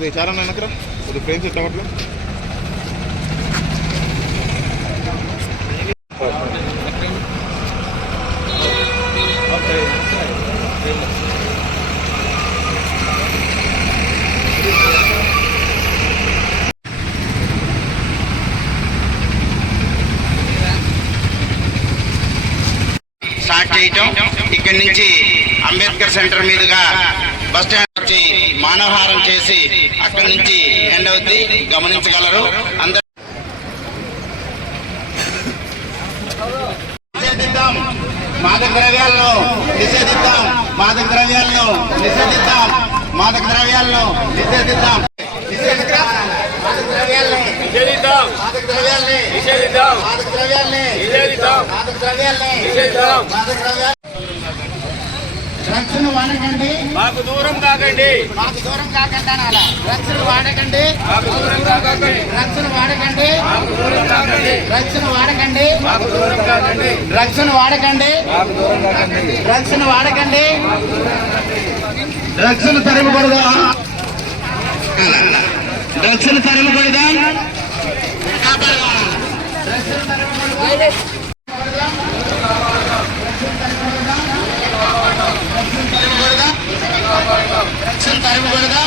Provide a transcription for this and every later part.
కొద్దిగా చాలా వెనకరా కొద్దిగా ఫ్రెండ్స్ ఎట్టవట్లు స్టార్ట్ చేయటం ఇక్కడి నుంచి అంబేద్కర్ సెంటర్ మీదుగా బస్ స్టాండ్ వచ్చి మానవహారం చేసి అక్కడి నుంచి ఎండ్ అవుద్ది, గమనించగలరు అందరూ. నిషేధిద్దాం మాదక ద్రవ్యాలను, నిషేధిద్దాం మాదక ద్రవ్యాలను, నిషేధిద్దాం మాదక ద్రవ్యాలను, నిషేధిద్దాం మాదక ద్రవ్యాలని, నిషేధిద్దాం మాదక ద్రవ్యాలని, నిషేధిద్దాం మాదక ద్రవ్యాలని, నిషేధిద్దాం మాదక ద్రవ్యాలని, నిషేధిద్దాం మాదక ద్రవ్యాలని. డ్రగ్స్ వాడకండి, మాకు దూరం కాకండి, మాకు దూరం కాకండి అనాలా. డ్రగ్స్ వాడకండి, మాకు దూరం కాకండి. డ్రగ్స్ వాడకండి, మాకు దూరం కాకండి. డ్రగ్స్ వాడకండి, మాకు దూరం కాకండి. డ్రగ్స్ వాడకండి, మాకు దూరం కాకండి. డ్రగ్స్ వాడకండి, డ్రగ్స్ తరిమకూడదా, డ్రగ్స్ తరిమకూడదా, డ్రగ్స్ తరిమకూడదా,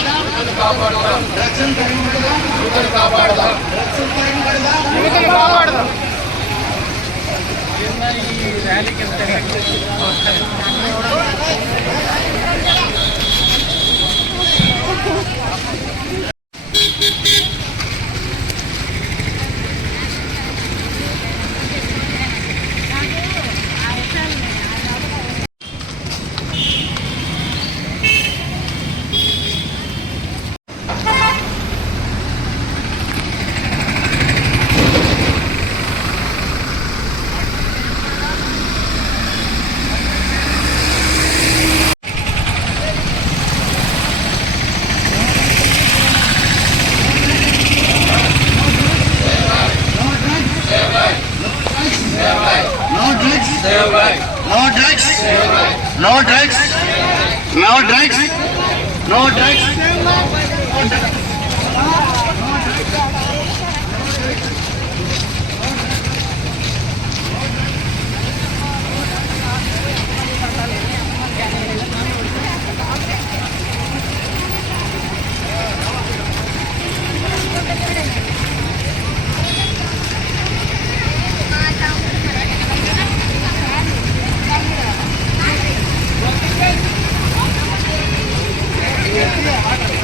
no drugs, no drugs, no drugs, no drugs. Yeah.